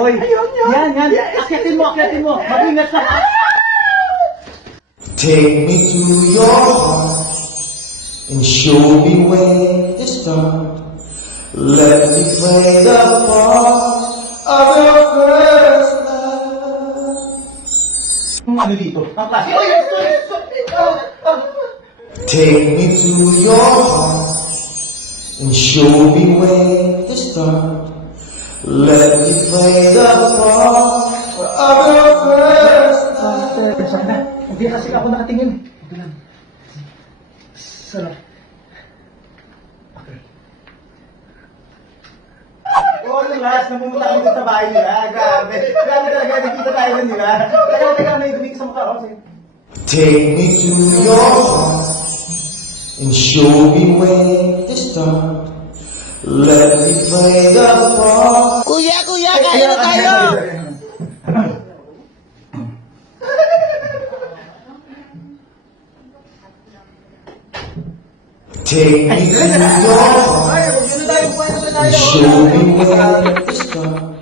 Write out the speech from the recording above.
Hoy, yan. Akyatin mo. Mag-ingat ka, ha? Take me to your heart and show me where to start. Let me play the part of your first love. Ano dito? Ang klase. Take me to your heart and show me where to start. Let me play the part of your first love. Sana. Hindi kasi ako nakatingin. Ito lang. Sarap. Okay. Oo, Las, namumunta kami sa bahay nila. Grabe talaga, nakita tayo na nila. Teka, may dumig sa mukha. Oh, sige. Take me to your heart and show me where to start. Let me play the part. Kuya, kaya na tayo! Take me to your heart and show me where to start.